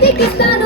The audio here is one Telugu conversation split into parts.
gente que está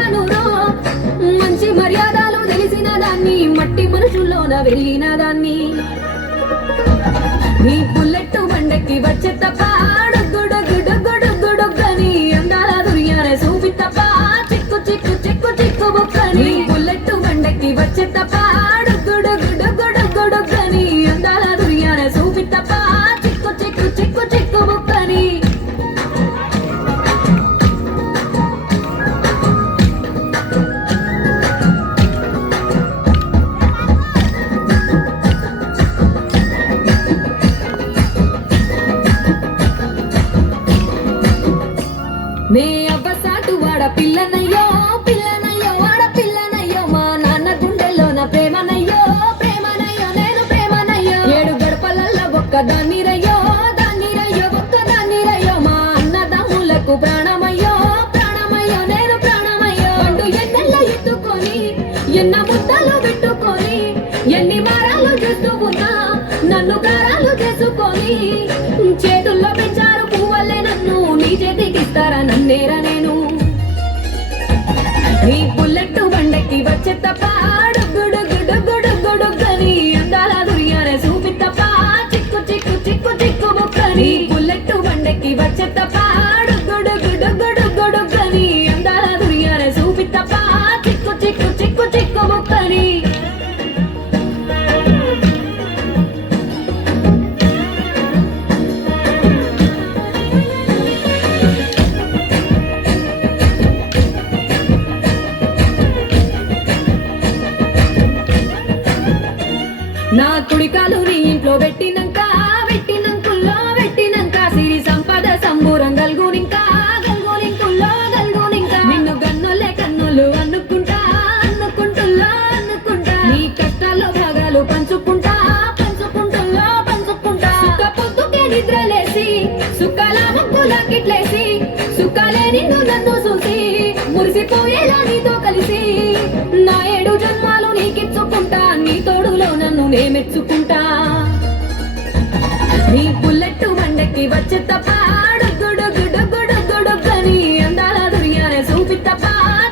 పెరిగిన దాన్ని. నీ బుల్లెట్ బండకి వచ్చే తప్ప నే అబ్బసాటు వాడ పిల్లనయ్యో పిల్లనయ్యో వాడ పిల్లనయ్యో మా నాన్న గుండెల్లో నా ప్రేమనయ్యో ప్రేమనయ్యో నేను ప్రేమనయ్యో. ఏడు గడపలల్లో ఒక్క దాన్ని రయ్యో దాన్ని రయ్యో ఒక్క దాన్ని రయ్యో మా అన్నదమ్ములకు ప్రాణమయ్యో ప్రాణమయ్యో నేను ప్రాణమయ్యో. అంటూ ఎన్నెల్ల ఎత్తుకొని ఎన్న ముద్దలు పెట్టుకొని ఎన్ని మారాలు చేస్తూ ఉన్నా నన్ను గారాలు చేసుకొని చేతుల్లో పెంచారు పువ్వల్లే నన్ను నీ చేతి ఇస్తారా నన్నేరా నేను? నా కుడికాలు నీ ఇంట్లో పెట్టినంక పెట్టినంకుల్లో పెట్టినంక సిరి సంపద సంబూరం గల్గునింక గల్గునింకుల్లో గల్గునింక. నిన్ను గన్నులే కన్నులు అనుకుంటా అనుకుంటుల్లో అనుకుంటా నీ కష్టాల్లో భాగాలు పంచుకుంటా పంచుకుంటుల్లో పంచుకుంటా. సుఖ పొద్దుకే నిద్రలేసి సుఖాల ముక్కుల కిట్లేసి సుఖాలే నిన్ను నన్ను చూసి మురిసిపోయేలా నీతో మెచ్చుకుంటా నీ బుల్లెట్ మండకి వచ్చే తప్ప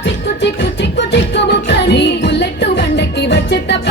చిక్కు చిక్కు చిక్కు చిక్కు బుక్కని బుల్లెట్ బండకి వచ్చే తప్ప